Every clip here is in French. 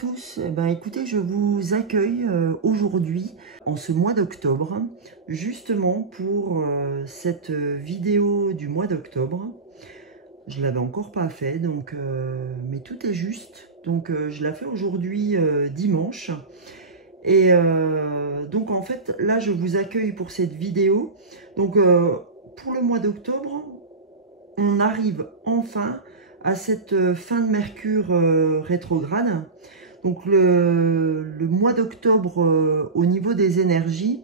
tous, écoutez, je vous accueille aujourd'hui, en ce mois d'octobre, justement pour cette vidéo du mois d'octobre. Je ne l'avais encore pas fait, donc, mais tout est juste. Donc je la fais aujourd'hui dimanche. Et donc en fait, là je vous accueille pour cette vidéo. Donc pour le mois d'octobre, on arrive enfin à cette fin de Mercure rétrograde. Donc le mois d'octobre, au niveau des énergies,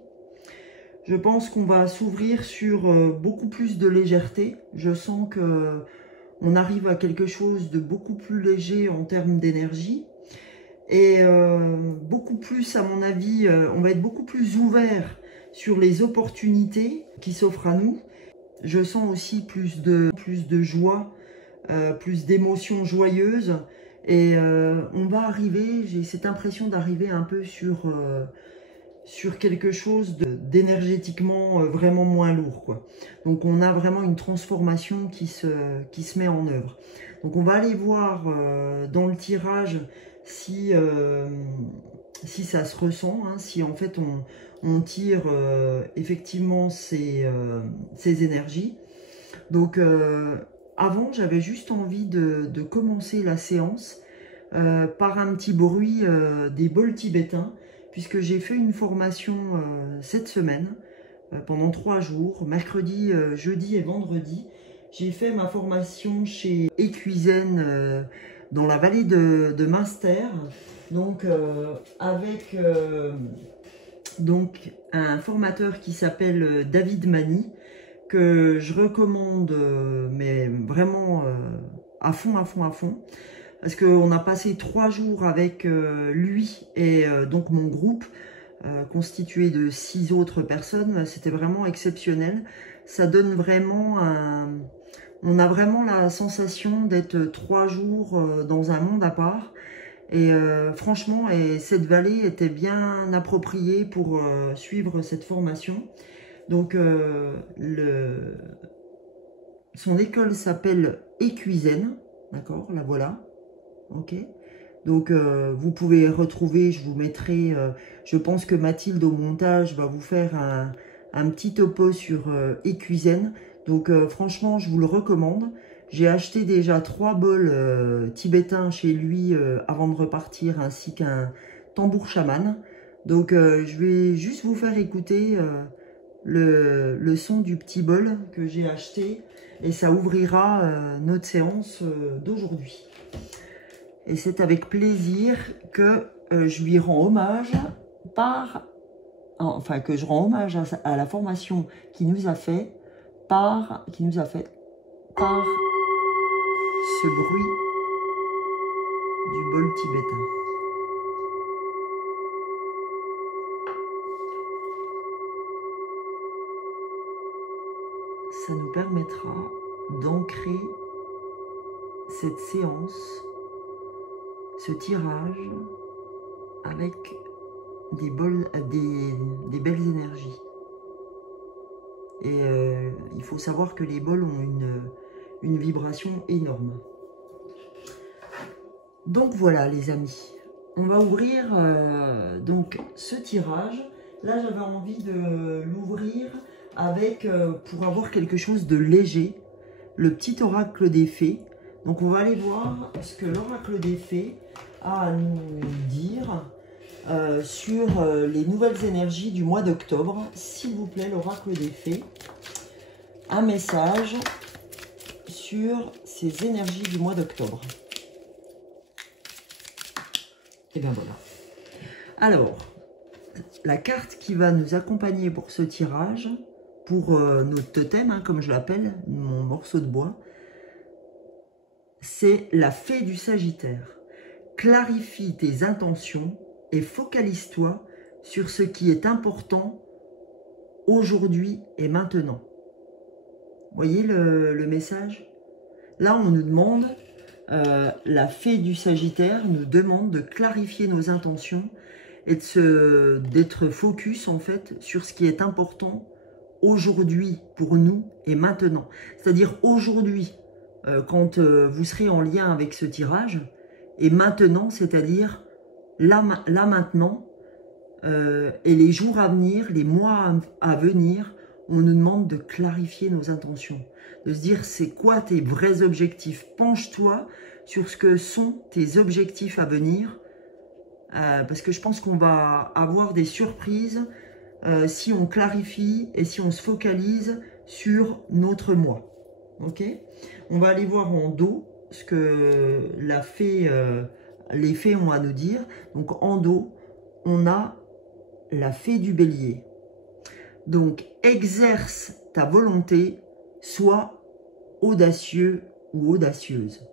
je pense qu'on va s'ouvrir sur beaucoup plus de légèreté. Je sens que on arrive à quelque chose de beaucoup plus léger en termes d'énergie. Et beaucoup plus, à mon avis, on va être beaucoup plus ouvert sur les opportunités qui s'offrent à nous. Je sens aussi plus de joie, plus d'émotions joyeuses. Et on va arriver, j'ai cette impression d'arriver un peu sur quelque chose d'énergétiquement vraiment moins lourd, quoi. Donc on a vraiment une transformation qui se met en œuvre. Donc on va aller voir dans le tirage si ça se ressent, hein, si en fait on tire effectivement ces énergies. Donc avant, j'avais juste envie de commencer la séance par un petit bruit des bols tibétains, puisque j'ai fait une formation cette semaine, pendant 3 jours, mercredi, jeudi et vendredi. J'ai fait ma formation chez Ecuizen dans la vallée de Münster, donc avec donc un formateur qui s'appelle David Mani, que je recommande, mais vraiment à fond, parce qu'on a passé 3 jours avec lui et donc mon groupe, constitué de 6 autres personnes. C'était vraiment exceptionnel. Ça donne vraiment on a vraiment la sensation d'être 3 jours dans un monde à part. Et franchement, cette vallée était bien appropriée pour suivre cette formation. Donc, son école s'appelle Ecuizen, d'accord, la voilà, ok. Donc, vous pouvez retrouver, je vous mettrai, je pense que Mathilde au montage va vous faire un petit topo sur Ecuizen. Donc, franchement, je vous le recommande. J'ai acheté déjà 3 bols tibétains chez lui avant de repartir, ainsi qu'un tambour chaman. Donc, je vais juste vous faire écouter le son du petit bol que j'ai acheté, et ça ouvrira notre séance d'aujourd'hui. Et c'est avec plaisir que je lui rends hommage que je rends hommage à la formation qu'il nous a fait par ce bruit du bol tibétain. Ça nous permettra d'ancrer cette séance, ce tirage, avec des belles énergies. Et il faut savoir que les bols ont une vibration énorme. Donc voilà les amis, on va ouvrir donc ce tirage. Là j'avais envie de l'ouvrir avec, pour avoir quelque chose de léger, le petit oracle des fées. Donc on va aller voir ce que l'oracle des fées a à nous dire sur les nouvelles énergies du mois d'octobre. S'il vous plaît, l'oracle des fées, un message sur ces énergies du mois d'octobre. Et bien voilà. Alors, la carte qui va nous accompagner pour ce tirage, pour notre totem, hein, comme je l'appelle, mon morceau de bois, c'est la fée du Sagittaire. Clarifie tes intentions et focalise-toi sur ce qui est important aujourd'hui et maintenant. Voyez le message? Là, on nous demande, la fée du Sagittaire nous demande de clarifier nos intentions et d'être focus en fait sur ce qui est important aujourd'hui pour nous et maintenant. C'est-à-dire aujourd'hui, quand vous serez en lien avec ce tirage, et maintenant, c'est-à-dire là maintenant, et les jours à venir, les mois à venir, on nous demande de clarifier nos intentions, de se dire c'est quoi tes vrais objectifs. Penche-toi sur ce que sont tes objectifs à venir, parce que je pense qu'on va avoir des surprises si on clarifie et si on se focalise sur notre moi. Ok? On va aller voir en dos ce que les fées ont à nous dire. Donc en dos, on a la fée du bélier. Donc exerce ta volonté, sois audacieux ou audacieuse.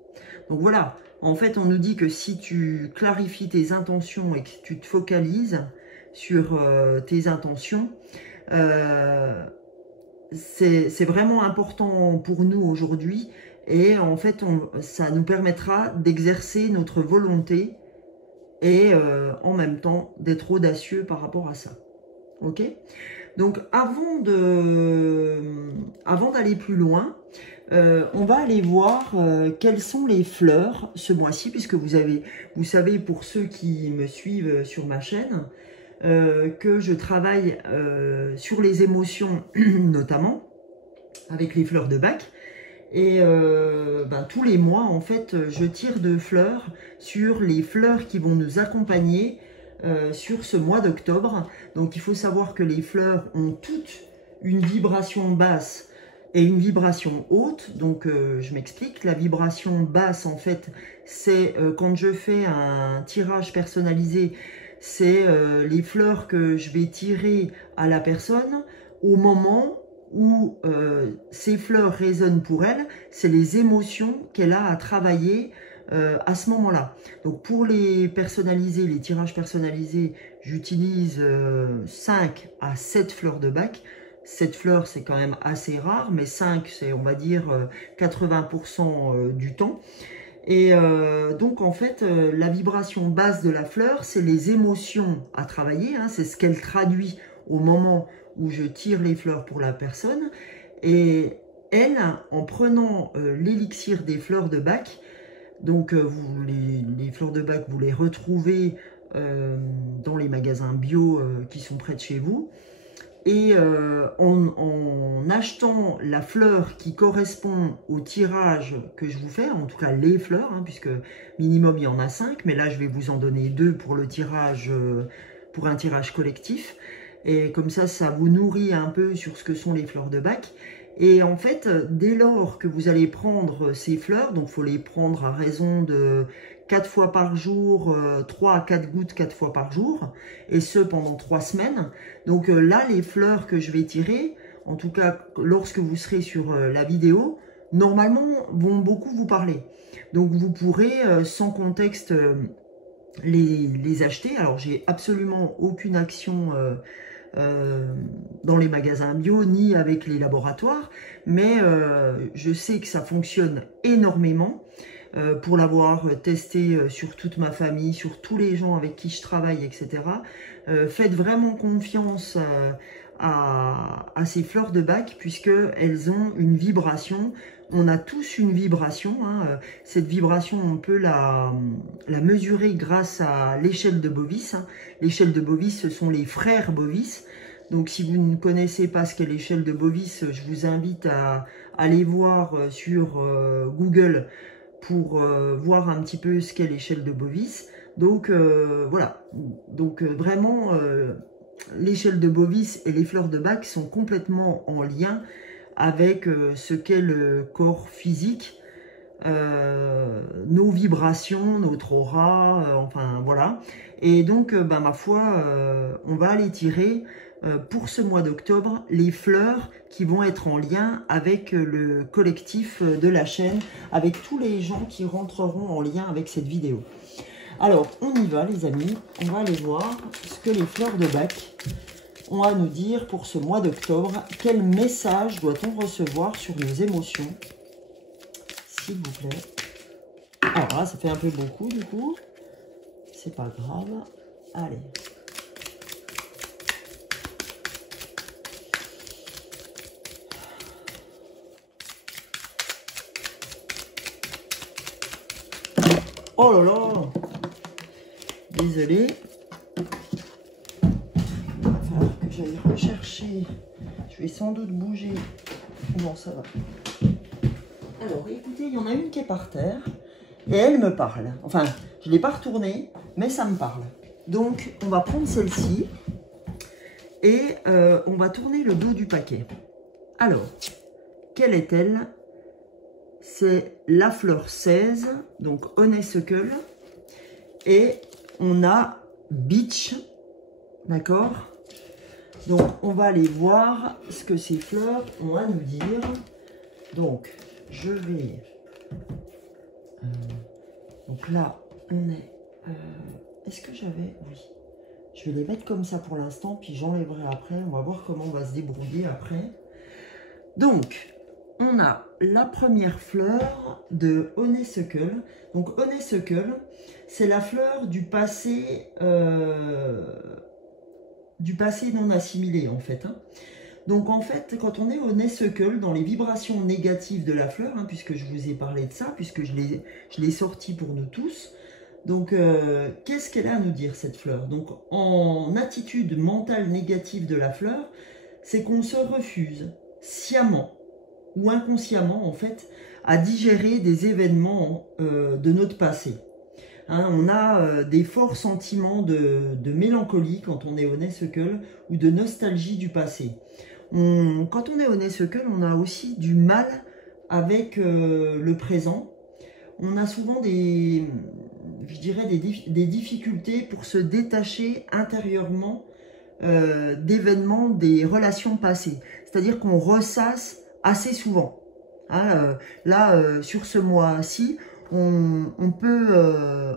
Donc voilà, en fait on nous dit que si tu clarifies tes intentions et que tu te focalises sur tes intentions, c'est vraiment important pour nous aujourd'hui. Et en fait, ça nous permettra d'exercer notre volonté et en même temps d'être audacieux par rapport à ça. Ok? Donc avant d'aller plus loin, on va aller voir quelles sont les fleurs ce mois-ci, puisque vous savez, pour ceux qui me suivent sur ma chaîne, que je travaille sur les émotions notamment, avec les fleurs de Bach. Et tous les mois, en fait, je tire de fleurs sur les fleurs qui vont nous accompagner sur ce mois d'octobre. Donc, il faut savoir que les fleurs ont toutes une vibration basse et une vibration haute. Donc, je m'explique. La vibration basse, en fait, c'est quand je fais un tirage personnalisé, c'est les fleurs que je vais tirer à la personne au moment où ces fleurs résonnent pour elle, c'est les émotions qu'elle a à travailler à ce moment-là. Donc pour les personnaliser, les tirages personnalisés, j'utilise 5 à 7 fleurs de Bach. 7 fleurs, c'est quand même assez rare, mais 5, c'est, on va dire, 80% du temps. Et donc, en fait, la vibration basse de la fleur, c'est les émotions à travailler, hein, c'est ce qu'elle traduit au moment où je tire les fleurs pour la personne. Et elle, en prenant l'élixir des fleurs de Bach, donc les fleurs de Bach, vous les retrouvez dans les magasins bio qui sont près de chez vous. Et en achetant la fleur qui correspond au tirage que je vous fais, en tout cas les fleurs, hein, puisque minimum il y en a 5, mais là je vais vous en donner 2 pour le tirage, pour un tirage collectif. Et comme ça vous nourrit un peu sur ce que sont les fleurs de Bach. Et en fait, dès lors que vous allez prendre ces fleurs, donc il faut les prendre à raison de 4 fois par jour, 3 à 4 gouttes 4 fois par jour, et ce pendant 3 semaines. Donc là, les fleurs que je vais tirer, en tout cas lorsque vous serez sur la vidéo, normalement vont beaucoup vous parler. Donc vous pourrez sans contexte les acheter. Alors j'ai absolument aucune action dans les magasins bio ni avec les laboratoires, mais je sais que ça fonctionne énormément. Pour l'avoir testé sur toute ma famille, sur tous les gens avec qui je travaille, etc. Faites vraiment confiance à ces fleurs de Bach, puisqu'elles ont une vibration. On a tous une vibration. Hein. Cette vibration, on peut la mesurer grâce à l'échelle de Bovis. Hein. L'échelle de Bovis, ce sont les frères Bovis. Donc, si vous ne connaissez pas ce qu'est l'échelle de Bovis, je vous invite à aller voir sur Google pour voir un petit peu ce qu'est l'échelle de Bovis. Donc voilà, donc vraiment l'échelle de Bovis et les fleurs de Bach sont complètement en lien avec ce qu'est le corps physique, nos vibrations, notre aura, enfin voilà. Et donc ma foi, on va aller tirer pour ce mois d'octobre les fleurs qui vont être en lien avec le collectif de la chaîne, avec tous les gens qui rentreront en lien avec cette vidéo. Alors, on y va les amis, on va aller voir ce que les fleurs de Bach ont à nous dire pour ce mois d'octobre. Quel message doit-on recevoir sur nos émotions, s'il vous plaît? Alors là, ça fait un peu beaucoup du coup, c'est pas grave, allez. Oh là là! Désolée. Il va falloir que j'aille rechercher. Je vais sans doute bouger. Bon, ça va. Alors, écoutez, il y en a une qui est par terre. Et elle me parle. Enfin, je ne l'ai pas retournée, mais ça me parle. Donc, on va prendre celle-ci. Et on va tourner le dos du paquet. Alors, quelle est-elle? C'est la fleur 16, donc Honeysuckle. Et on a Beach, d'accord? Donc, on va aller voir ce que ces fleurs ont à nous dire. Donc, je vais... donc là, on est... est-ce que j'avais... Oui. Je vais les mettre comme ça pour l'instant, puis j'enlèverai après. On va voir comment on va se débrouiller après. Donc, on a la première fleur de Honeysuckle. Donc, Honeysuckle, c'est la fleur du passé non assimilé, en fait. Hein. Donc, en fait, quand on est Honeysuckle, dans les vibrations négatives de la fleur, hein, puisque je vous ai parlé de ça, puisque je l'ai sorti pour nous tous. Donc, qu'est-ce qu'elle a à nous dire, cette fleur? Donc, en attitude mentale négative de la fleur, c'est qu'on se refuse sciemment ou inconsciemment, en fait, à digérer des événements de notre passé. Hein, on a des forts sentiments de mélancolie quand on est Honeysuckle ou de nostalgie du passé. Quand on est Honeysuckle, on a aussi du mal avec le présent. On a souvent des difficultés pour se détacher intérieurement d'événements, des relations passées. C'est-à-dire qu'on ressasse assez souvent. Hein, sur ce mois-ci, on peut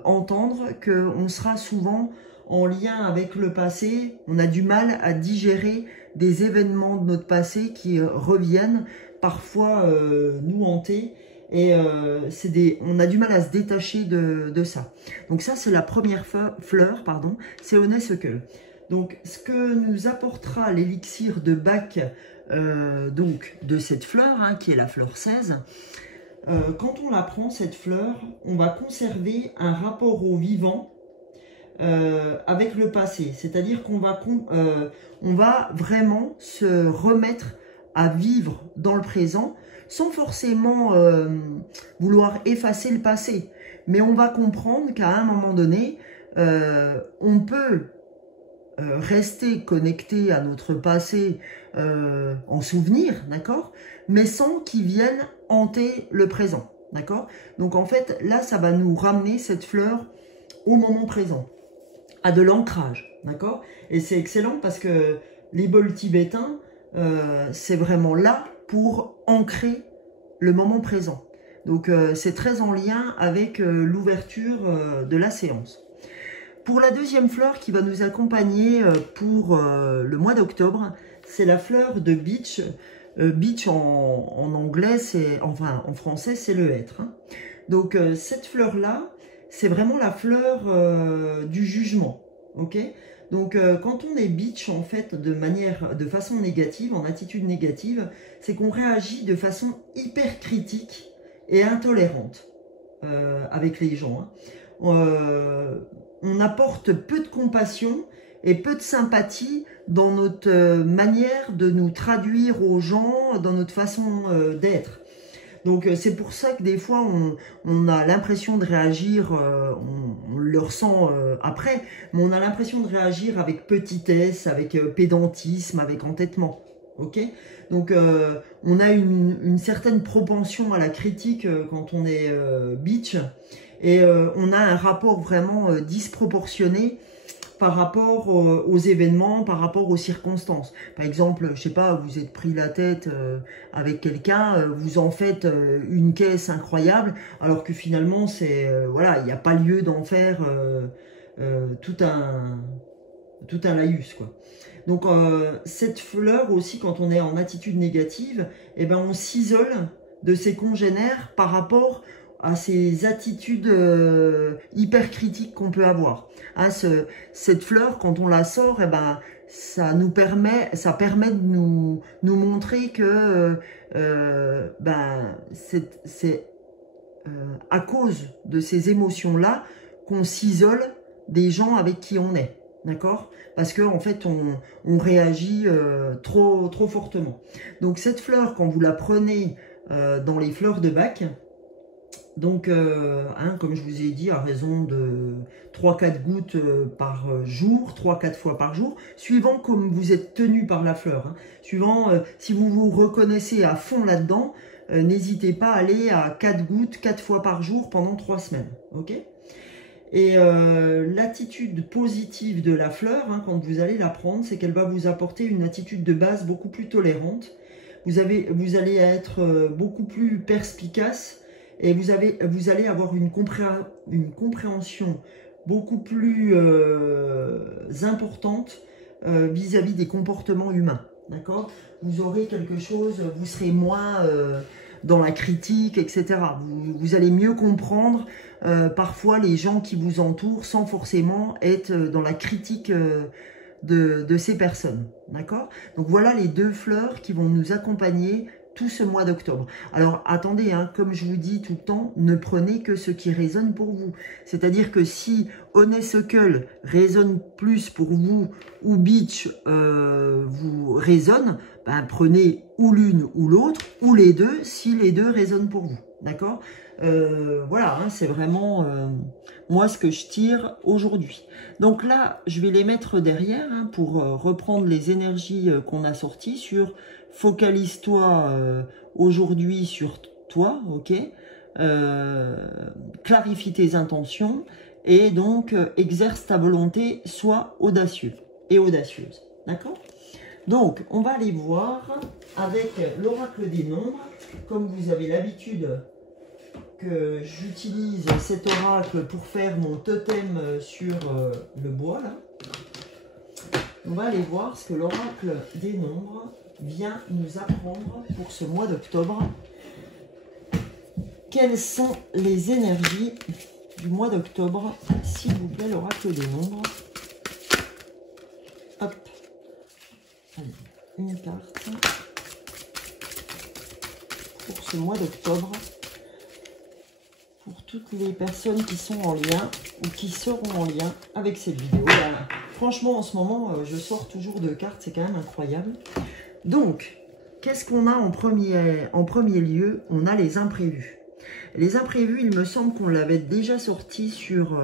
entendre qu'on sera souvent en lien avec le passé. On a du mal à digérer des événements de notre passé qui reviennent parfois nous hanter. Et on a du mal à se détacher de ça. Donc ça, c'est la première fleur, pardon, c'est Honeysuckle. Donc, ce que nous apportera l'élixir de Bach, donc de cette fleur, hein, qui est la fleur 16, quand on la prend, cette fleur, on va conserver un rapport au vivant avec le passé. C'est-à-dire qu'on va, on va vraiment se remettre à vivre dans le présent, sans forcément vouloir effacer le passé. Mais on va comprendre qu'à un moment donné, on peut rester connecté à notre passé en souvenir, d'accord? Mais sans qu'il vienne hanter le présent, d'accord? Donc en fait, là, ça va nous ramener cette fleur au moment présent, à de l'ancrage, d'accord? Et c'est excellent parce que les bols tibétains, c'est vraiment là pour ancrer le moment présent. Donc c'est très en lien avec l'ouverture de la séance. Pour la deuxième fleur qui va nous accompagner pour le mois d'octobre, c'est la fleur de Beach. Beach en anglais, enfin en français, c'est le hêtre. Hein. Donc cette fleur-là, c'est vraiment la fleur du jugement. Ok? Donc quand on est Beach, en fait, de façon négative, en attitude négative, c'est qu'on réagit de façon hyper critique et intolérante avec les gens. Hein. On apporte peu de compassion et peu de sympathie dans notre manière de nous traduire aux gens, dans notre façon d'être. Donc c'est pour ça que des fois on a l'impression de réagir, on le ressent après, mais on a l'impression de réagir avec petitesse, avec pédantisme, avec entêtement. Ok? Donc on a une certaine propension à la critique quand on est Beach. Et on a un rapport vraiment disproportionné par rapport aux événements, par rapport aux circonstances. Par exemple, je sais pas, vous êtes pris la tête avec quelqu'un, vous en faites une caisse incroyable, alors que finalement, voilà, il n'y a pas lieu d'en faire tout un laïus, quoi. Donc, cette fleur aussi, quand on est en attitude négative, eh ben, on s'isole de ses congénères par rapport à ces attitudes hyper critiques qu'on peut avoir. Hein, cette fleur, quand on la sort, eh ben, ça permet de nous montrer que c'est à cause de ces émotions-là qu'on s'isole des gens avec qui on est. D'accord? Parce qu'en fait, on réagit trop fortement. Donc, cette fleur, quand vous la prenez dans les fleurs de Bach, donc, comme je vous ai dit, à raison de 3-4 gouttes par jour, 3-4 fois par jour, suivant comme vous êtes tenu par la fleur. Hein. Suivant, si vous vous reconnaissez à fond là-dedans, n'hésitez pas à aller à 4 gouttes, 4 fois par jour pendant 3 semaines. Ok? Et l'attitude positive de la fleur, hein, quand vous allez la prendre, c'est qu'elle va vous apporter une attitude de base beaucoup plus tolérante. Vous allez être beaucoup plus perspicace et vous allez avoir une compréhension beaucoup plus importante vis-à-vis des comportements humains. D'accord? Vous aurez quelque chose, vous serez moins dans la critique, etc. Vous allez mieux comprendre parfois les gens qui vous entourent sans forcément être dans la critique de ces personnes. D'accord? Donc voilà les 2 fleurs qui vont nous accompagner tout ce mois d'octobre. Alors attendez, hein, comme je vous dis tout le temps, ne prenez que ce qui résonne pour vous. C'est-à-dire que si Honeysuckle résonne plus pour vous ou Beach vous résonne, ben prenez ou l'une ou l'autre, ou les deux, si les deux résonnent pour vous. D'accord? Voilà, hein, c'est vraiment moi ce que je tire aujourd'hui. Donc là, je vais les mettre derrière hein, pour reprendre les énergies qu'on a sorties sur focalise-toi aujourd'hui sur toi, ok? Clarifie tes intentions et donc exerce ta volonté, sois audacieux et audacieuse. D'accord? Donc, on va aller voir avec l'oracle des nombres, comme vous avez l'habitude que j'utilise cet oracle pour faire mon totem sur le bois là. On va aller voir ce que l'oracle des nombres vient nous apprendre pour ce mois d'octobre. Quelles sont les énergies du mois d'octobre, s'il vous plaît, l'oracle des nombres. Hop, allez, une carte pour ce mois d'octobre. Pour toutes les personnes qui sont en lien ou qui seront en lien avec cette vidéo. Là, franchement, en ce moment, je sors toujours de cartes, c'est quand même incroyable. Donc, qu'est-ce qu'on a en premier lieu? On a les imprévus. Les imprévus, il me semble qu'on l'avait déjà sorti sur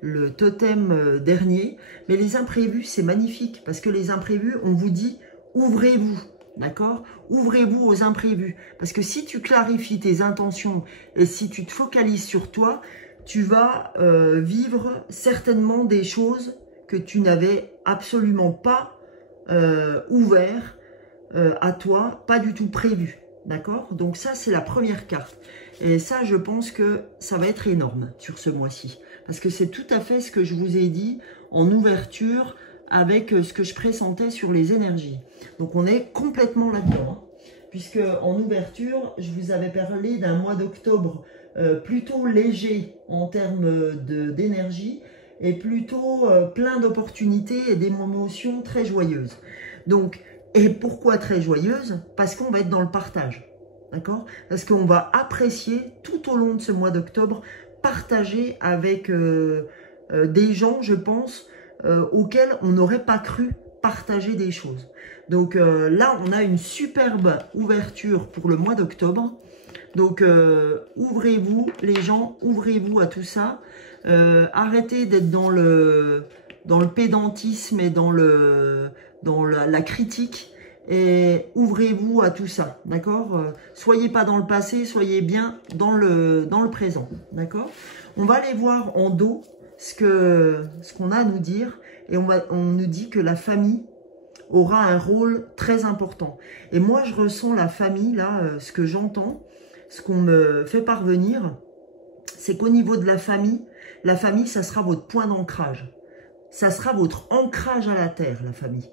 le totem dernier. Mais les imprévus, c'est magnifique parce que les imprévus, on vous dit, ouvrez-vous. D'accord? Ouvrez-vous aux imprévus. Parce que si tu clarifies tes intentions et si tu te focalises sur toi, tu vas vivre certainement des choses que tu n'avais absolument pas ouvert à toi, pas du tout prévu. D'accord? Donc ça, c'est la première carte. Et ça, je pense que ça va être énorme sur ce mois-ci. Parce que c'est tout à fait ce que je vous ai dit en ouverture avec ce que je pressentais sur les énergies. Donc on est complètement là-dedans. Hein, puisque en ouverture, je vous avais parlé d'un mois d'octobre plutôt léger en termes d'énergie et plutôt plein d'opportunités et d'émotions très joyeuses. Donc, et pourquoi très joyeuses? Parce qu'on va être dans le partage. D'accord? Parce qu'on va apprécier tout au long de ce mois d'octobre, partager avec des gens, je pense, auxquels on n'aurait pas cru partager des choses. Donc là, on a une superbe ouverture pour le mois d'octobre. Donc ouvrez-vous, les gens, ouvrez-vous à tout ça. Arrêtez d'être dans le pédantisme et dans la critique. Et ouvrez-vous à tout ça, d'accord? Soyez pas dans le passé, soyez bien dans le présent, d'accord? On va aller voir en dos ce qu'on a à nous dire. Et on nous dit que la famille aura un rôle très important. Et moi, je ressens la famille, là, ce que j'entends, ce qu'on me fait parvenir, c'est qu'au niveau de la famille, ça sera votre point d'ancrage. Ça sera votre ancrage à la terre, la famille,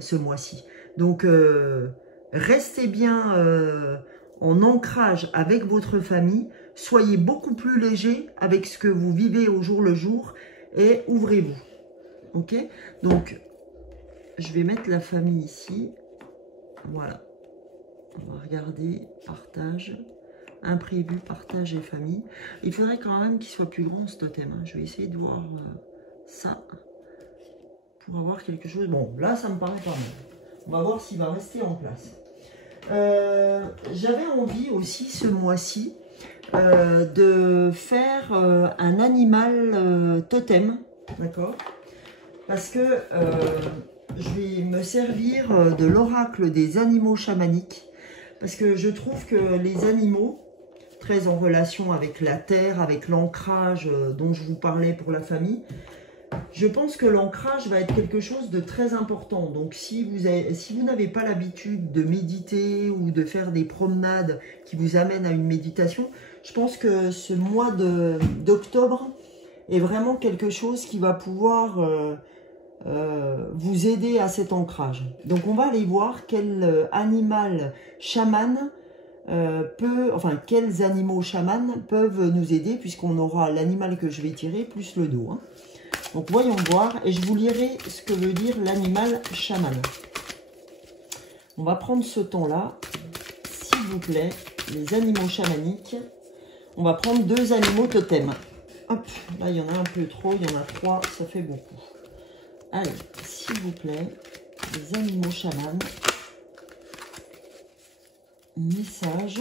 ce mois-ci. Donc, restez bien en ancrage avec votre famille. Soyez beaucoup plus léger avec ce que vous vivez au jour le jour et ouvrez-vous. Ok? Donc, je vais mettre la famille ici. Voilà. On va regarder partage, imprévu, partage et famille. Il faudrait quand même qu'il soit plus grand ce totem. Hein. Je vais essayer de voir ça pour avoir quelque chose. Bon, là, ça me paraît pas mal. On va voir s'il va rester en place. J'avais envie aussi ce mois-ci de faire un animal totem, d'accord? Parce que je vais me servir de l'oracle des animaux chamaniques, parce que je trouve que les animaux, très en relation avec la terre, avec l'ancrage dont je vous parlais pour la famille, je pense que l'ancrage va être quelque chose de très important. Donc si vous n'avez pas l'habitude de méditer ou de faire des promenades qui vous amènent à une méditation, je pense que ce mois d'octobre est vraiment quelque chose qui va pouvoir vous aider à cet ancrage. Donc on va aller voir quel animal chaman quels animaux chamans peuvent nous aider, puisqu'on aura l'animal que je vais tirer plus le dos. Hein. Donc voyons voir, et je vous lirai ce que veut dire l'animal chaman. On va prendre ce temps-là, s'il vous plaît, les animaux chamaniques. On va prendre 2 animaux totems. Hop, là il y en a un peu trop, il y en a 3, ça fait beaucoup. Allez, s'il vous plaît, les animaux chamans. Message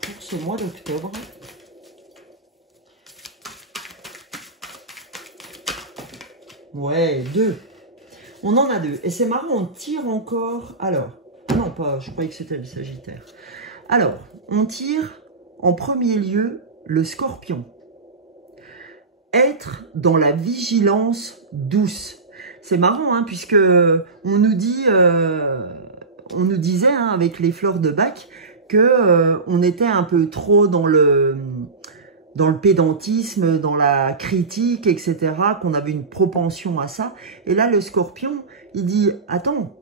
pour ce mois d'octobre. Ouais, 2. On en a 2. Et c'est marrant, on tire encore. Alors, non, pas, je croyais que c'était le Sagittaire. Alors, on tire en premier lieu le Scorpion. Être dans la vigilance douce. C'est marrant, hein, puisque on nous dit, on nous disait hein, avec les fleurs de Bach que on était un peu trop dans le pédantisme, dans la critique, etc., qu'on avait une propension à ça. Et là, le Scorpion, il dit, attends,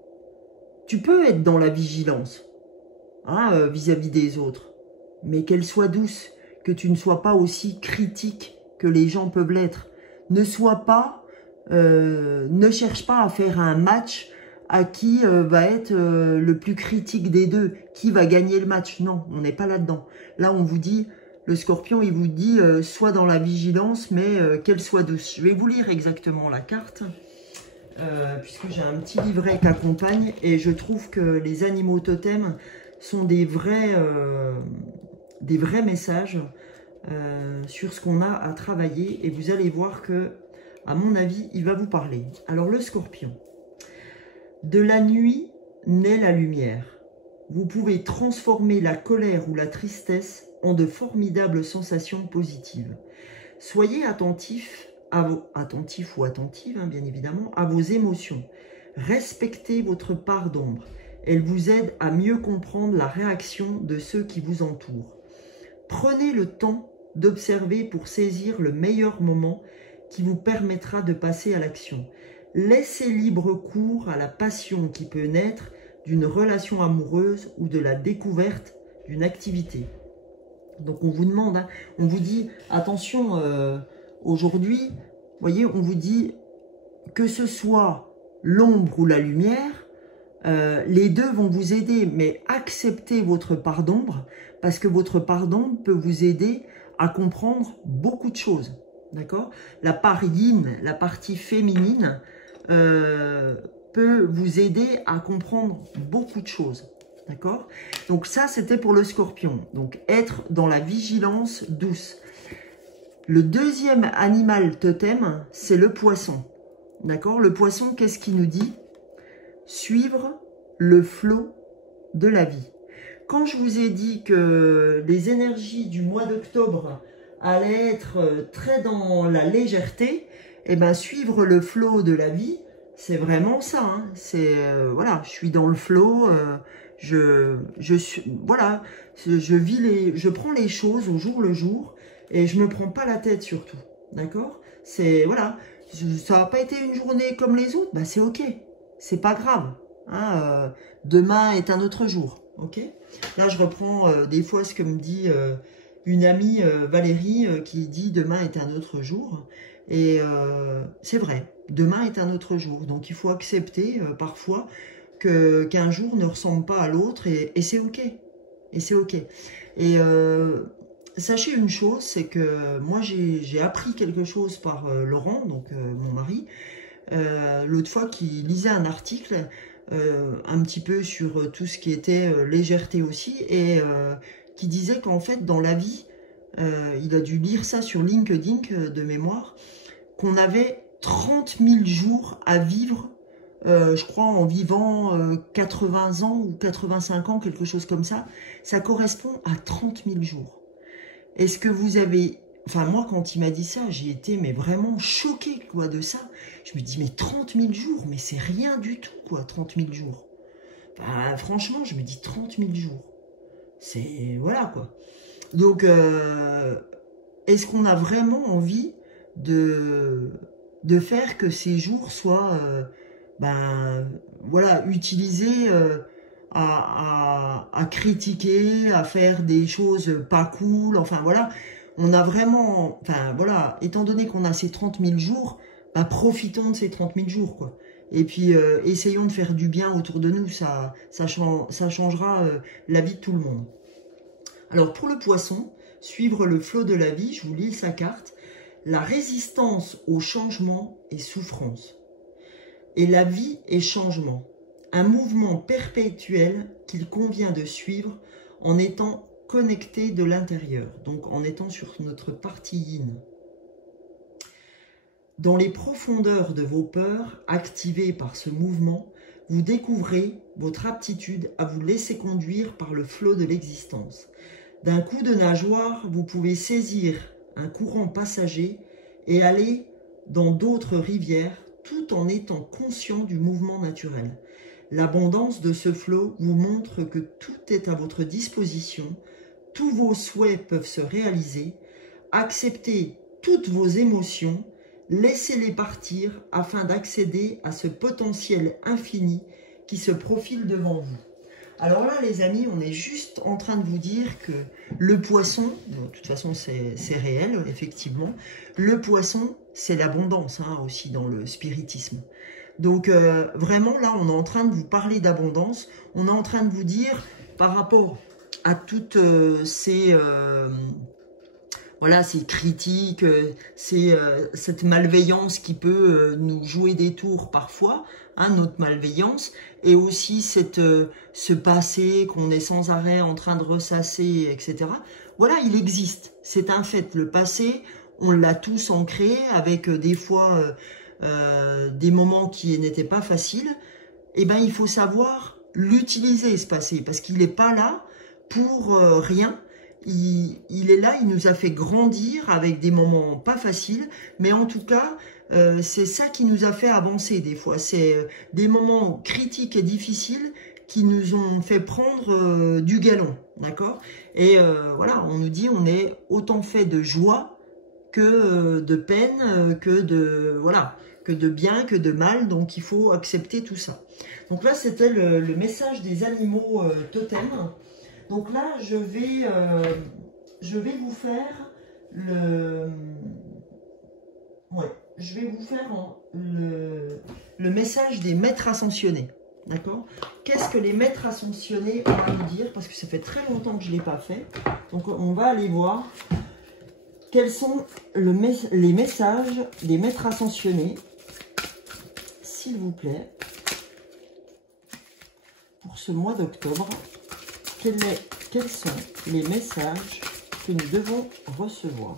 tu peux être dans la vigilance hein, vis-à-vis des autres, mais qu'elle soit douce, que tu ne sois pas aussi critique que les gens peuvent l'être. Ne cherche pas à faire un match à qui va être le plus critique des deux, qui va gagner le match. Non, on n'est pas là-dedans. Là, on vous dit, le Scorpion, il vous dit, sois dans la vigilance, mais qu'elle soit douce. Je vais vous lire exactement la carte, puisque j'ai un petit livret qui accompagne, et je trouve que les animaux totems sont des vrais messages sur ce qu'on a à travailler, et vous allez voir que, à mon avis, il va vous parler. Alors, le Scorpion. De la nuit naît la lumière. Vous pouvez transformer la colère ou la tristesse en de formidables sensations positives. Soyez attentif ou attentive, hein, bien évidemment, à vos émotions. Respectez votre part d'ombre. Elle vous aide à mieux comprendre la réaction de ceux qui vous entourent. Prenez le temps d'observer pour saisir le meilleur moment qui vous permettra de passer à l'action. Laissez libre cours à la passion qui peut naître d'une relation amoureuse ou de la découverte d'une activité. Donc on vous demande, hein, on vous dit, attention, aujourd'hui, voyez, on vous dit que ce soit l'ombre ou la lumière, les deux vont vous aider, mais acceptez votre part d'ombre, parce que votre part d'ombre peut vous aider à comprendre beaucoup de choses. D'accord? La part yin, la partie féminine, peut vous aider à comprendre beaucoup de choses. D'accord? Donc ça, c'était pour le Scorpion. Donc être dans la vigilance douce. Le deuxième animal totem, c'est le poisson. D'accord? Le poisson, qu'est-ce qu'il nous dit? Suivre le flot de la vie. Quand je vous ai dit que les énergies du mois d'octobre allaient être très dans la légèreté, et bien suivre le flot de la vie, c'est vraiment ça. Hein. C'est voilà, je suis dans le flot, voilà, je prends les choses au jour le jour et je me prends pas la tête surtout. D'accord? C'est voilà, ça n'a pas été une journée comme les autres, bah c'est ok, c'est pas grave. Hein, demain est un autre jour. Ok? Là, je reprends des fois ce que me dit une amie, Valérie, qui dit demain est un autre jour. Et c'est vrai, demain est un autre jour. Donc, il faut accepter parfois qu'un jour ne ressemble pas à l'autre et c'est ok. Et c'est ok. Et sachez une chose, c'est que moi j'ai appris quelque chose par Laurent, donc mon mari, l'autre fois qu'il lisait un article un petit peu sur tout ce qui était légèreté aussi, et qui disait qu'en fait dans la vie, il a dû lire ça sur LinkedIn de mémoire, qu'on avait 30 000 jours à vivre, je crois en vivant 80 ans ou 85 ans, quelque chose comme ça. Ça correspond à 30 000 jours. Est-ce que vous avez... Enfin, moi, quand il m'a dit ça, j'ai été mais vraiment choquée, quoi, de ça. Je me dis, mais 30 000 jours, mais c'est rien du tout, quoi, 30 000 jours. Bah, franchement, je me dis 30 000 jours. C'est... Voilà, quoi. Donc, est-ce qu'on a vraiment envie de faire que ces jours soient, ben, voilà, utilisés à critiquer, à faire des choses pas cool, enfin voilà. On a vraiment, enfin voilà, étant donné qu'on a ces 30 000 jours, bah, profitons de ces 30 000 jours, quoi. Et puis, essayons de faire du bien autour de nous, ça changera la vie de tout le monde. Alors, pour le poisson, suivre le flot de la vie, je vous lis sa carte. La résistance au changement est souffrance. Et la vie est changement. Un mouvement perpétuel qu'il convient de suivre en étant connecté de l'intérieur, donc en étant sur notre partie yin. Dans les profondeurs de vos peurs, activées par ce mouvement, vous découvrez votre aptitude à vous laisser conduire par le flot de l'existence. D'un coup de nageoire, vous pouvez saisir un courant passager et aller dans d'autres rivières tout en étant conscient du mouvement naturel. L'abondance de ce flot vous montre que tout est à votre disposition, tous vos souhaits peuvent se réaliser, acceptez toutes vos émotions, laissez-les partir afin d'accéder à ce potentiel infini qui se profile devant vous. Alors là, les amis, on est juste en train de vous dire que le poisson, de toute façon c'est réel, effectivement, le poisson, c'est l'abondance hein, aussi dans le spiritisme. Donc vraiment, là, on est en train de vous parler d'abondance, on est en train de vous dire, par rapport à toutes voilà, ces critiques, cette malveillance qui peut nous jouer des tours parfois, hein, notre malveillance, et aussi ce passé qu'on est sans arrêt en train de ressasser, etc. Voilà, il existe, c'est un fait. Le passé, on l'a tous ancré avec des fois des moments qui n'étaient pas faciles. Eh ben, il faut savoir l'utiliser, ce passé, parce qu'il n'est pas là pour rien. Il est là, il nous a fait grandir avec des moments pas faciles, mais en tout cas, c'est ça qui nous a fait avancer des fois. C'est des moments critiques et difficiles qui nous ont fait prendre du galon, d'accord? Et voilà, on nous dit on est autant fait de joie que de peine, que de voilà, que de bien, que de mal, donc il faut accepter tout ça. Donc là, c'était le message des animaux totems. Donc là, je vais vous faire je vais vous faire le message des maîtres ascensionnés. D'accord? Qu'est-ce que les maîtres ascensionnés ont à nous dire? Parce que ça fait très longtemps que je ne l'ai pas fait. Donc on va aller voir quels sont les messages des maîtres ascensionnés, s'il vous plaît, pour ce mois d'octobre. Quels sont les messages que nous devons recevoir?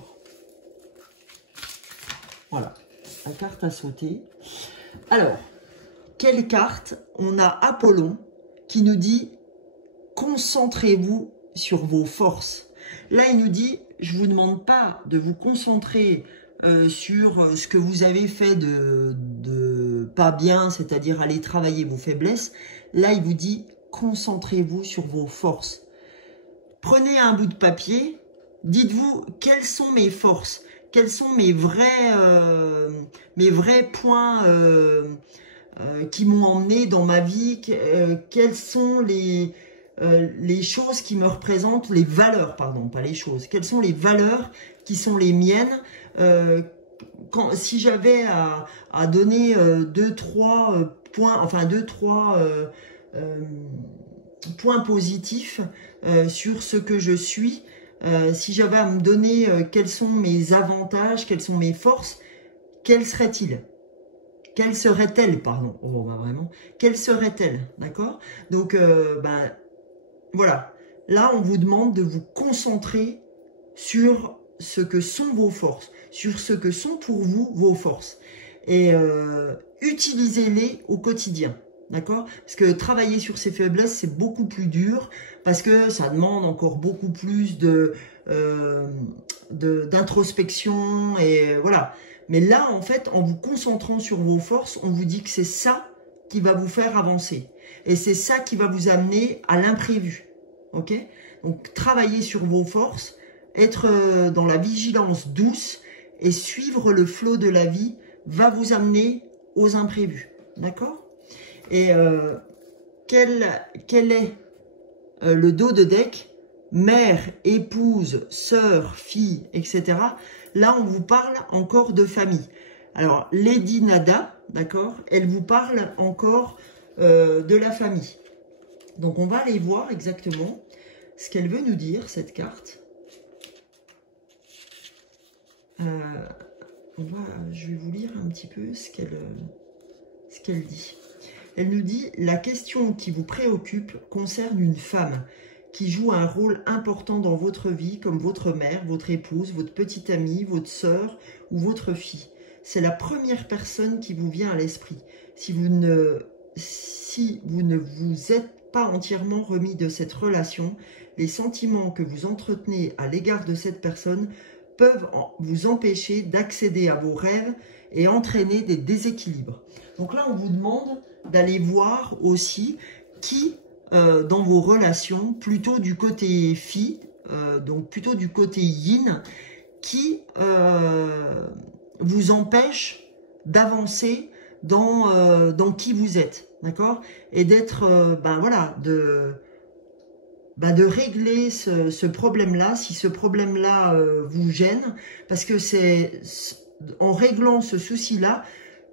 Voilà, la carte a sauté. Alors, quelle carte? On a Apollon qui nous dit « Concentrez-vous sur vos forces ». Là, il nous dit « Je ne vous demande pas de vous concentrer sur ce que vous avez fait de pas bien, c'est-à-dire aller travailler vos faiblesses. » Là, il vous dit « Concentrez-vous sur vos forces ». Prenez un bout de papier, dites-vous quelles sont mes forces, quels sont mes vrais points qui m'ont emmené dans ma vie, quelles sont les choses qui me représentent, les valeurs, pardon, pas les choses, quelles sont les valeurs qui sont les miennes. Si j'avais à donner 2-3 points, enfin 2-3 points positifs sur ce que je suis, si j'avais à me donner quels sont mes avantages, quelles sont mes forces, quels seraient-ils? Quelle serait-elle, pardon, oh, bah vraiment, quelle serait-elle, d'accord? Donc, voilà, là, on vous demande de vous concentrer sur ce que sont vos forces, sur ce que sont pour vous vos forces, et utilisez-les au quotidien, d'accord? Parce que travailler sur ces faiblesses, c'est beaucoup plus dur, parce que ça demande encore beaucoup plus d'introspection, et voilà. Mais là, en fait, en vous concentrant sur vos forces, on vous dit que c'est ça qui va vous faire avancer. Et c'est ça qui va vous amener à l'imprévu. Ok? Donc, travailler sur vos forces, être dans la vigilance douce et suivre le flot de la vie va vous amener aux imprévus. D'accord? Et quel est le dos de deck? Mère, épouse, sœur, fille, etc. Là, on vous parle encore de famille. Alors, Lady Nada, d'accord, elle vous parle encore de la famille. Donc, on va aller voir exactement ce qu'elle veut nous dire, cette carte. Je vais vous lire un petit peu ce qu'elle dit. Elle nous dit « La question qui vous préoccupe concerne une femme qui joue un rôle important dans votre vie, comme votre mère, votre épouse, votre petite amie, votre sœur ou votre fille. C'est la première personne qui vous vient à l'esprit. Si vous ne vous êtes pas entièrement remis de cette relation, les sentiments que vous entretenez à l'égard de cette personne peuvent vous empêcher d'accéder à vos rêves et entraîner des déséquilibres. » Donc là, on vous demande d'aller voir aussi qui, dans vos relations, plutôt du côté fille, donc plutôt du côté yin, qui vous empêche d'avancer dans qui vous êtes, d'accord? Et d'être, voilà, de régler ce problème-là, si ce problème-là vous gêne, parce que c'est en réglant ce souci-là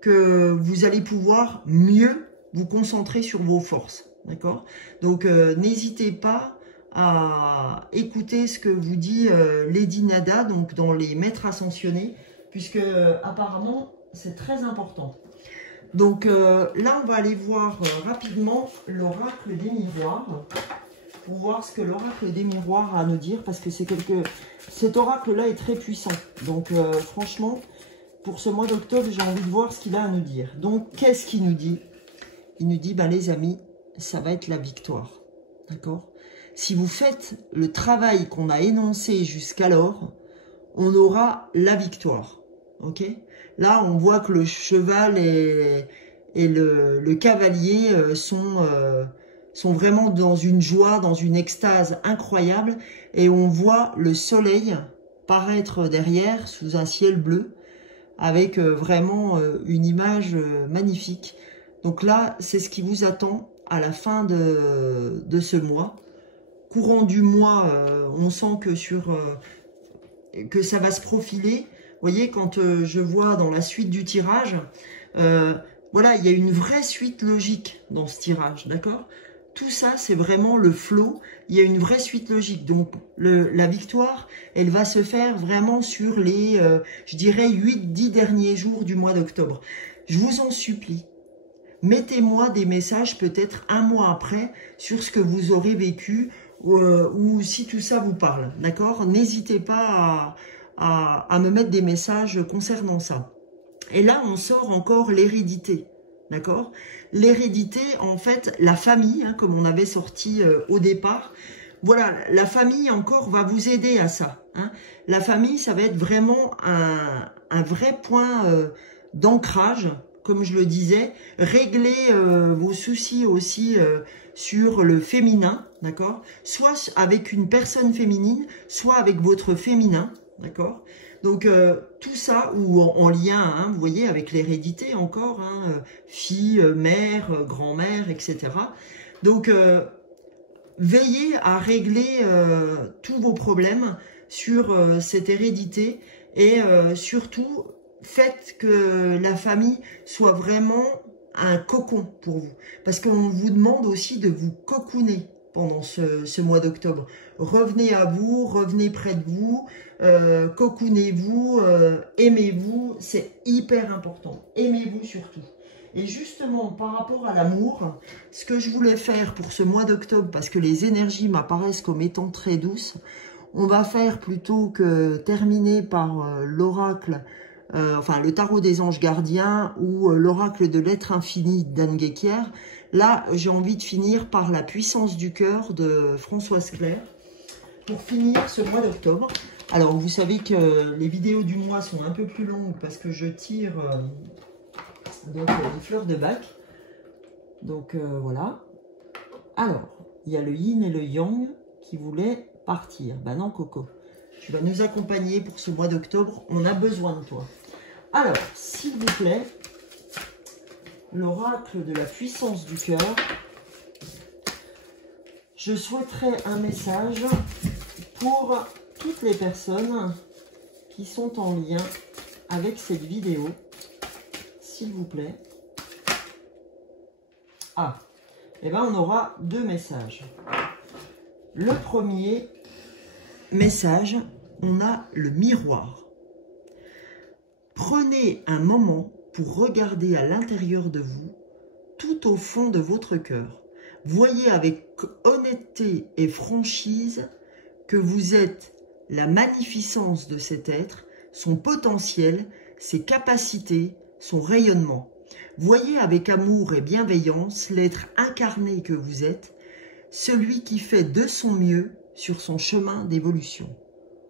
que vous allez pouvoir mieux vous concentrer sur vos forces, d'accord? Donc, n'hésitez pas à écouter ce que vous dit Lady Nada, donc dans les maîtres ascensionnés, puisque apparemment, c'est très important. Donc, là, on va aller voir rapidement l'oracle des miroirs, pour voir ce que l'oracle des miroirs a à nous dire, parce que cet oracle-là est très puissant. Donc, franchement, pour ce mois d'octobre, j'ai envie de voir ce qu'il a à nous dire. Donc, qu'est-ce qu'il nous dit? Il nous dit, les amis, ça va être la victoire. D'accord? Si vous faites le travail qu'on a énoncé jusqu'alors, on aura la victoire. Ok? Là, on voit que le cheval et le cavalier sont vraiment dans une joie, dans une extase incroyable. Et on voit le soleil paraître derrière, sous un ciel bleu, avec vraiment une image magnifique. Donc là, c'est ce qui vous attend à la fin de ce mois. Courant du mois, on sent que ça va se profiler. Vous voyez, quand je vois dans la suite du tirage, voilà, il y a une vraie suite logique dans ce tirage, d'accord? Tout ça, c'est vraiment le flow. Il y a une vraie suite logique. Donc, la victoire, elle va se faire vraiment sur les, je dirais, 8-10 derniers jours du mois d'octobre. Je vous en supplie, mettez-moi des messages peut-être un mois après sur ce que vous aurez vécu ou si tout ça vous parle. D'accord? N'hésitez pas à me mettre des messages concernant ça. Et là, on sort encore l'hérédité. D'accord? L'hérédité, en fait, la famille, hein, comme on avait sorti au départ, voilà, la famille encore va vous aider à ça. Hein. La famille, ça va être vraiment un vrai point d'ancrage, comme je le disais. Régler vos soucis aussi sur le féminin, d'accord? Soit avec une personne féminine, soit avec votre féminin, d'accord? Donc, tout ça, ou en lien, hein, vous voyez, avec l'hérédité encore, hein, fille, mère, grand-mère, etc. Donc, veillez à régler tous vos problèmes sur cette hérédité et surtout, faites que la famille soit vraiment un cocon pour vous. Parce qu'on vous demande aussi de vous cocooner, pendant ce mois d'octobre. Revenez à vous, revenez près de vous, cocoonez-vous, aimez-vous, c'est hyper important. Aimez-vous surtout. Et justement, par rapport à l'amour, ce que je voulais faire pour ce mois d'octobre, parce que les énergies m'apparaissent comme étant très douces, on va faire plutôt que terminer par l'oracle, enfin le tarot des anges gardiens ou l'oracle de l'être infini d'Anne Guéquière. Là, j'ai envie de finir par la puissance du cœur de Françoise Claire pour finir ce mois d'octobre. Alors, vous savez que les vidéos du mois sont un peu plus longues parce que je tire donc les fleurs de Bach. Donc, voilà. Alors, il y a le yin et le yang qui voulaient partir. Ben non, Coco, tu vas nous accompagner pour ce mois d'octobre. On a besoin de toi. Alors, s'il vous plaît, l'oracle de la puissance du cœur. Je souhaiterais un message pour toutes les personnes qui sont en lien avec cette vidéo, s'il vous plaît. Ah, et bien on aura deux messages. Le premier message, on a le miroir. Prenez un moment pour regarder à l'intérieur de vous, tout au fond de votre cœur. Voyez avec honnêteté et franchise que vous êtes la magnificence de cet être, son potentiel, ses capacités, son rayonnement. Voyez avec amour et bienveillance l'être incarné que vous êtes, celui qui fait de son mieux sur son chemin d'évolution.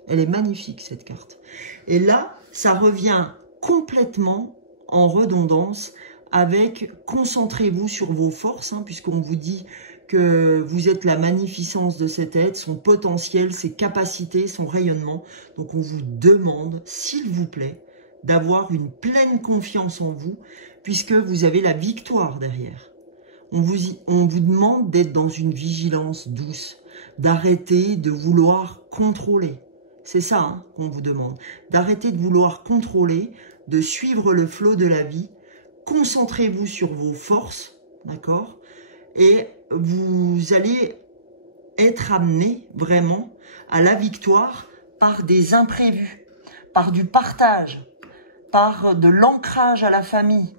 Elle est magnifique cette carte. Et là, ça revient complètement en redondance avec concentrez-vous sur vos forces, puisqu'on vous dit que vous êtes la magnificence de cet être, son potentiel, ses capacités, son rayonnement. Donc on vous demande, s'il vous plaît, d'avoir une pleine confiance en vous, puisque vous avez la victoire derrière. On vous demande d'être dans une vigilance douce, d'arrêter de vouloir contrôler. C'est ça qu'on vous demande, d'arrêter de vouloir contrôler, de suivre le flot de la vie. Concentrez-vous sur vos forces, d'accord? Et vous allez être amené vraiment à la victoire par des imprévus, par du partage, par de l'ancrage à la famille.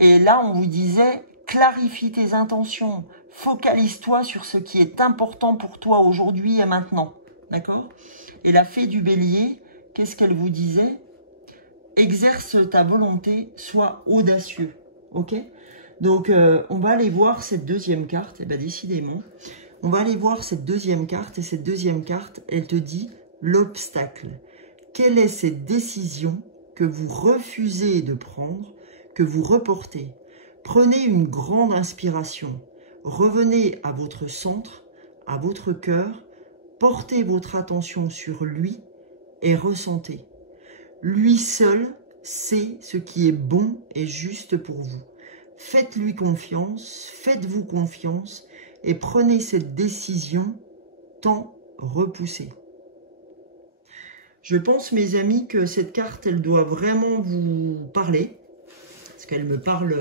Et là, on vous disait, clarifie tes intentions, focalise-toi sur ce qui est important pour toi aujourd'hui et maintenant, d'accord? Et la fée du bélier, qu'est-ce qu'elle vous disait? Exerce ta volonté, sois audacieux, ok? Donc, on va aller voir cette deuxième carte, et bien décidément, on va aller voir cette deuxième carte, et cette deuxième carte, elle te dit l'obstacle. Quelle est cette décision que vous refusez de prendre, que vous reportez? Prenez une grande inspiration, revenez à votre centre, à votre cœur, portez votre attention sur lui et ressentez. Lui seul sait ce qui est bon et juste pour vous. Faites-lui confiance, faites-vous confiance et prenez cette décision tant repoussée. Je pense, mes amis, que cette carte, elle doit vraiment vous parler. Parce qu'elle me parle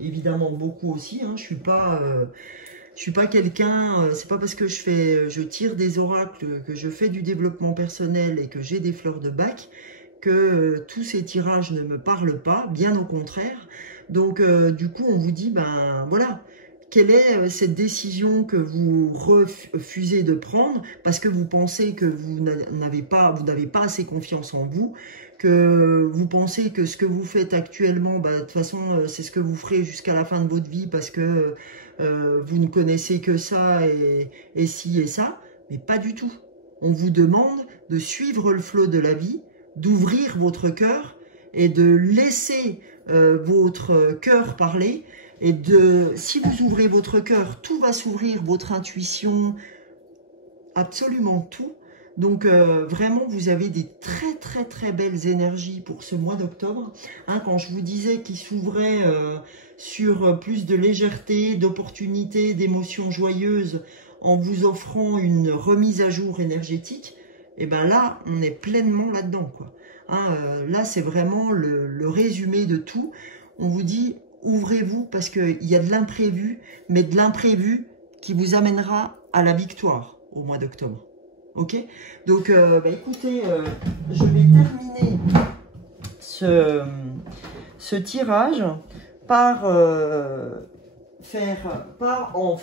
évidemment beaucoup aussi. Je suis pas quelqu'un, c'est pas parce que je tire des oracles, que je fais du développement personnel et que j'ai des fleurs de Bach que tous ces tirages ne me parlent pas, bien au contraire. Donc du coup on vous dit, ben voilà, quelle est cette décision que vous refusez de prendre parce que vous pensez que vous n'avez pas assez confiance en vous, que vous pensez que ce que vous faites actuellement, de toute façon c'est ce que vous ferez jusqu'à la fin de votre vie parce que vous ne connaissez que ça et ci et ça, mais pas du tout. On vous demande de suivre le flot de la vie, d'ouvrir votre cœur et de laisser votre cœur parler. Et si vous ouvrez votre cœur, tout va s'ouvrir, votre intuition, absolument tout. Donc vraiment, vous avez des très très très belles énergies pour ce mois d'octobre. Quand je vous disais qu'il s'ouvrait sur plus de légèreté, d'opportunités, d'émotions joyeuses, en vous offrant une remise à jour énergétique, et bien là, on est pleinement là-dedans, quoi. Là, c'est vraiment le résumé de tout. On vous dit, ouvrez-vous parce qu'il y a de l'imprévu, mais de l'imprévu qui vous amènera à la victoire au mois d'octobre. Ok? Donc, écoutez, je vais terminer ce tirage en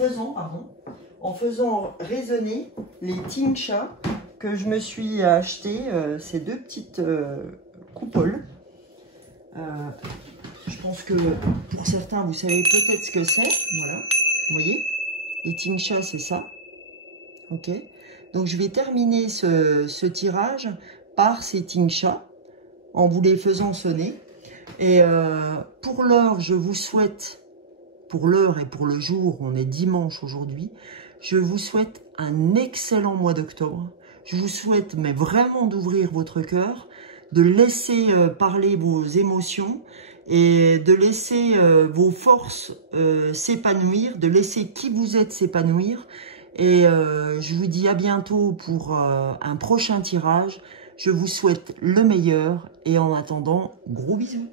faisant résonner les Tingshas que je me suis acheté, ces deux petites coupoles. Je pense que pour certains, vous savez peut-être ce que c'est. Voilà, vous voyez, les Tingshas, c'est ça. Ok. Donc, je vais terminer ce tirage par ces Tingshas en vous les faisant sonner. Et pour l'heure, je vous souhaite, pour l'heure et pour le jour, on est dimanche aujourd'hui, je vous souhaite un excellent mois d'octobre. Je vous souhaite mais vraiment d'ouvrir votre cœur, de laisser parler vos émotions et de laisser vos forces s'épanouir, de laisser qui vous êtes s'épanouir. Et je vous dis à bientôt pour un prochain tirage. Je vous souhaite le meilleur et en attendant, gros bisous.